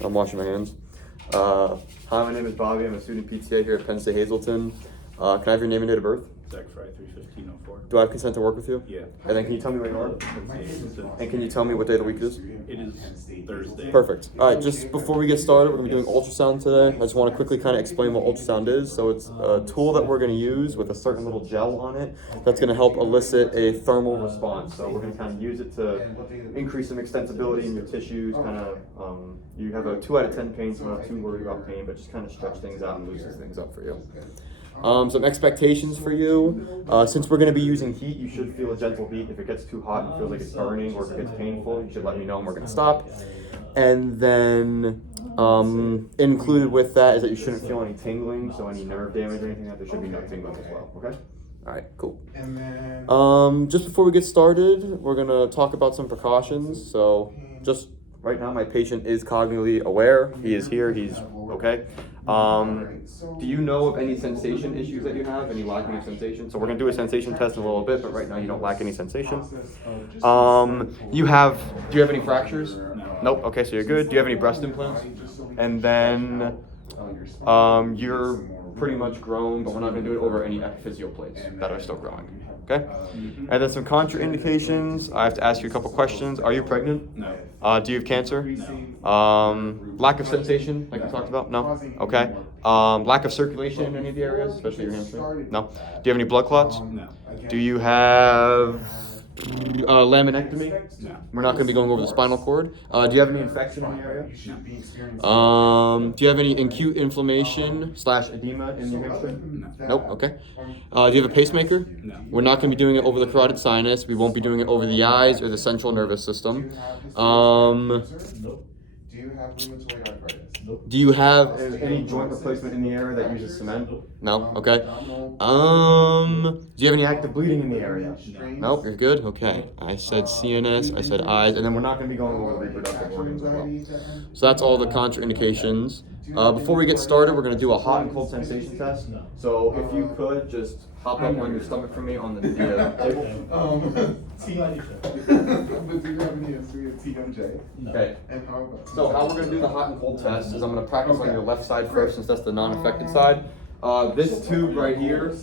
I'm washing my hands. Hi, my name is Bobby. I'm a student PTA here at Penn State Hazleton. Can I have your name and date of birth? Zach Fry, 31504. Do I have consent to work with you? Yeah. And then can you tell me where you are? And can you tell me what day of the week it is? It is Thursday. Perfect. All right, just before we get started, we're going to be doing ultrasound today. I just want to quickly kind of explain what ultrasound is. So it's a tool that we're going to use with a certain little gel on it that's going to help elicit a thermal response. So we're going to kind of use it to increase some extensibility in your tissues, kind of, you have a 2 out of 10 pain, so I'm not too worried about pain, but just kind of stretch things out and loosens things up for you. Some expectations for you. Since we're going to be using heat, you should feel a gentle heat. If it gets too hot and feels like it's burning or if it gets painful, you should let me know and we're going to stop. And then included with that is that you shouldn't feel any tingling, so any nerve damage or anything like that, there should be no tingling as well, okay? All right, cool. Just before we get started, we're going to talk about some precautions. So just right now, my patient is cognitively aware. He is here, he's okay. Do you know of any sensation issues that you have? Any lacking of sensation? So we're gonna do a sensation test in a little bit, but right now you don't lack any sensation. Do you have any fractures? Nope. Okay, so you're good. Do you have any breast implants? And then you're pretty much grown, but we're not gonna do it over any epiphyseal plates that are still growing. Okay? And then some contraindications. I have to ask you a couple questions. Are you pregnant? No. Do you have cancer? No. Lack of sensation, like we talked about? No? Okay. Lack of circulation in any of the areas, especially your hamstring? No. Do you have any blood clots? No. Do you have laminectomy? No. We're not going to be going over the spinal cord. Do you have any infection in the area? No. Do you have any acute inflammation / edema in your hamstring? No. Nope. Okay. Do you have a pacemaker? No. We're not going to be doing it over the carotid sinus. We won't be doing it over the eyes or the central nervous system. Do you have any joint replacement in the area that uses cement? No? Okay. Do you have any active bleeding in the area? Nope, you're good? Okay. I said CNS, I said eyes, and then we're not going to be going over the reproductive organs as well. So that's all the contraindications. Before we get started, we're going to do a hot and cold sensation test. So if you could just hop up on your stomach for me on the table. Okay. So how we're going to do the hot and cold test is I'm going to practice on your left side first since that's the non-affected side. This tube right here,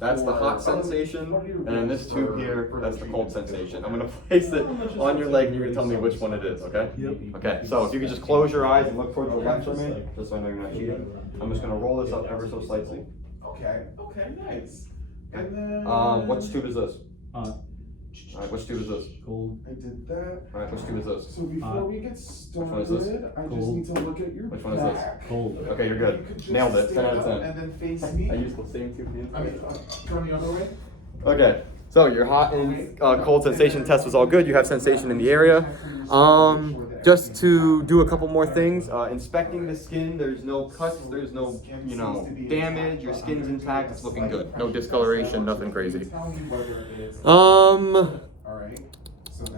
that's the hot sensation, and then this tube here, that's the cold sensation. I'm going to place it on your leg and you're going to tell me which one it is, okay? Okay, so if you could just close your eyes and look towards the left for me, just so I know you're not cheating. I'm just going to roll this up ever so slightly. Okay, nice. And then which tube is this? Alright, which tube is this? Cold. I did that. Alright, which tube is this? So before we get one is this? started, I just need to look at your Which one is this? back. Cold. Okay, you're good. You could just Nailed it. 10 stand out of up 10. and then face me. I used the same tube. I mean, turn the other way. Okay, so your hot and cold sensation test was all good. You have sensation in the area. Just to do a couple more things, inspecting the skin, there's no cuts, there's no, damage, your skin's intact, it's looking good. No discoloration, nothing crazy.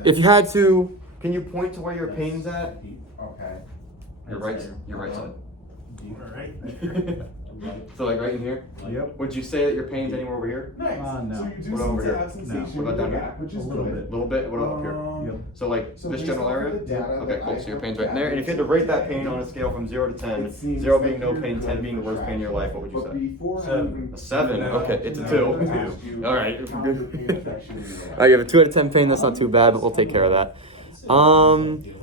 If you had to, can you point to where your pain's at? Okay. Your right side. Alright. So like right in here? Yep. Would you say that your pain's anywhere over here? Nice. No. So you do What seem over to here? have sensation What about in down your here? back, which is A little good. bit. A little bit? What about up here? Yep. So like So this based general off of area? the data Okay, that cool. I So your have pain's right in there. And if you had to rate that pain on a scale from 0 to 10, 0 being no pain, 10 being the worst pain in your life, what would you say? 7. A 7? Okay, it's a 2. No. All right. All right, you have a 2 out of 10 pain. That's not too bad, but we'll take care of that.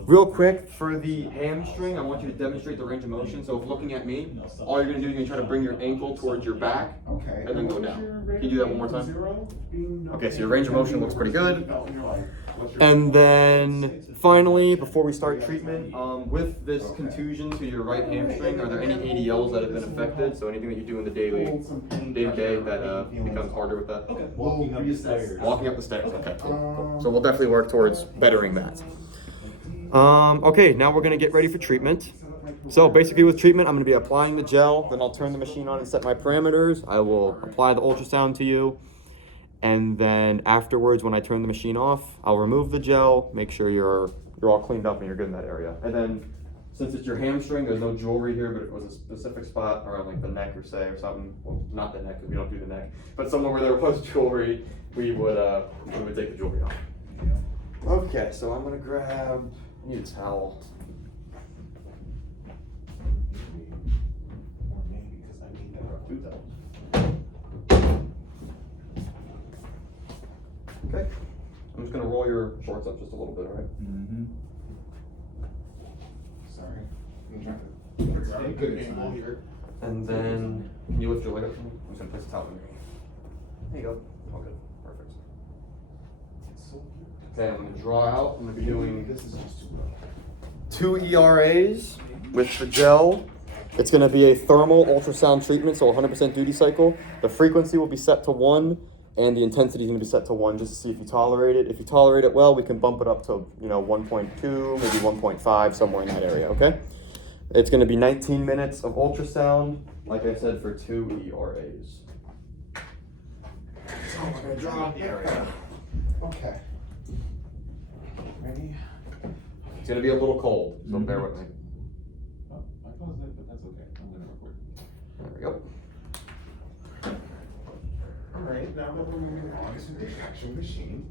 Real quick, for the hamstring, I want you to demonstrate the range of motion. So if looking at me, all you're gonna do is you're gonna try to bring your ankle towards your back Okay. and then go down. Can you do that one more time? Okay, so your range of motion looks pretty good. And then finally, before we start treatment, with this contusion to your right hamstring, are there any ADLs that have been affected? So anything that you do in the day-to-day that becomes harder with that? Okay. Walking up the stairs. Walking up the stairs, okay, cool. So we'll definitely work towards bettering that. Okay, now we're gonna get ready for treatment. So basically with treatment, I'm gonna be applying the gel, then I'll turn the machine on and set my parameters. I will apply the ultrasound to you. And then afterwards, when I turn the machine off, I'll remove the gel, make sure you're all cleaned up and you're good in that area. And then since it's your hamstring, there's no jewelry here, but if it was a specific spot around like the neck or say or something, well, not the neck because we don't do the neck, but somewhere where there was jewelry, we would take the jewelry off. Okay, so I'm gonna grab, I need a towel. roll your shorts up just a little bit, all right? Mm-hmm. Sorry. I'm trying to figure out a good angle here. And then, can you lift your leg up for me? I'm just gonna place the towel on your knee. There you go. All good. Perfect. It's so weird. Okay, I'm gonna draw out. I'm gonna be doing This is just too low. 2 ERAs with the gel. It's gonna be a thermal ultrasound treatment, so 100% duty cycle. The frequency will be set to 1, and the intensity is gonna be set to 1 just to see if you tolerate it. If you tolerate it well, we can bump it up to 1.2, maybe 1.5, somewhere in that area, okay? It's gonna be 19 minutes of ultrasound, like I said, for 2 ERAs. So we're gonna draw out the area. Okay. Ready? It's gonna be a little cold, so bear with me. Oh, I paused it, but that's okay. I'm gonna record. There we go. Alright, now that we're moving on to the traction machine,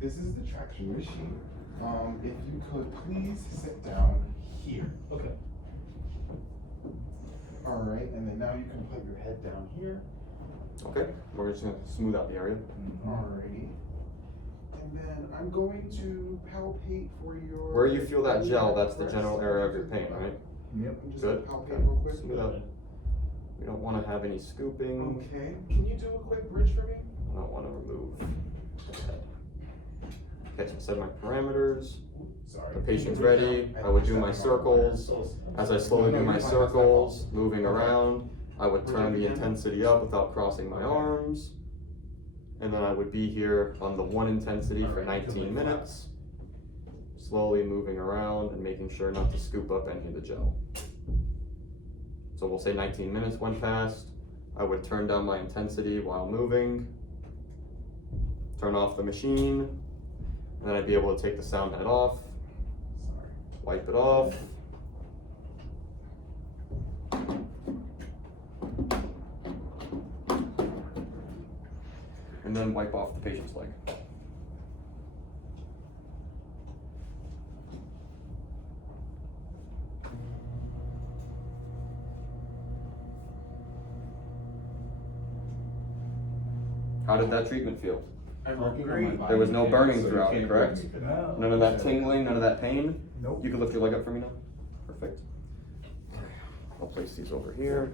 this is the traction machine. If you could please sit down here. Okay. Alright, and then now you can put your head down here. Okay, we're just gonna smooth out the area. Alrighty. And then I'm going to palpate for your. Where you feel that gel, that's the general area of your pain, right? Yep. I'm just Good. gonna palpate real quick. Smooth out. We don't wanna have any scooping. Okay, can you do a quick bridge for me? I don't wanna remove. Okay, so I set my parameters. Sorry. The patient's ready. I would do my circles. As I slowly do my circles, moving around, I would turn the intensity up without crossing my arms. And then I would be here on the 1 intensity for 19 minutes, slowly moving around and making sure not to scoop up any of the gel. So we'll say 19 minutes went past. I would turn down my intensity while moving, turn off the machine, and then I'd be able to take the sound head off, Sorry. wipe it off. And then wipe off the patient's leg. How did that treatment feel? I'm working on my Great. body. There was no burning so you throughout it, can't correct? burn me for that. No. None of that tingling, none of that pain? Nope. You can lift your leg up for me now? Perfect. I'll place these over here.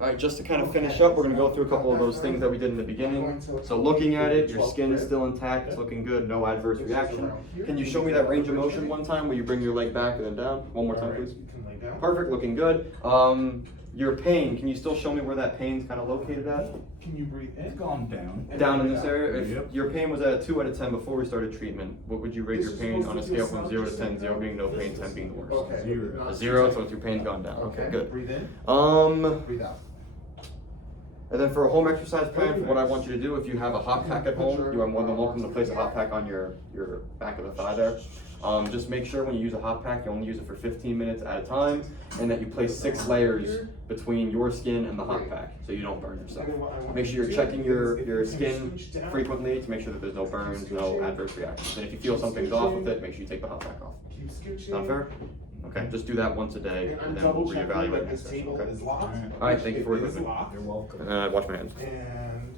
Alright, just to kind of finish up, we're gonna go through a couple of those things that we did in the beginning. So looking at it, your skin is still intact, it's looking good, no adverse reaction. Can you show me that range of motion one time where you bring your leg back and then down? One more time, Alright, please. you can lay down. Perfect, looking good. Your pain, can you still show me where that pain's kind of located at? Can you breathe It's in? gone down. Down in this area? If Yep. your pain was at a 2 out of 10 before we started treatment, what would you rate your pain on a scale from 0 to 10, 0 being no pain, 10 being the worst? Okay. Zero. A 0, so your pain's gone down. Okay, good. Breathe in, breathe out. And then for a home exercise plan, what I want you to do, if you have a hot pack at home, you are more than welcome to place a hot pack on your back of the thigh there. Just make sure when you use a hot pack, you only use it for 15 minutes at a time, and that you place 6 layers between your skin and the hot pack, so you don't burn yourself. Make sure you're checking your skin frequently to make sure that there's no burns, no adverse reactions. And if you feel something's off with it, make sure you take the hot pack off. Keep scooching. Sound fair? Okay, just do that once a day, And I'm and then we'll double checking reevaluate that next this session, table okay? is locked. Alright, thank you for It is listening. locked. You're welcome. Watch my hands. And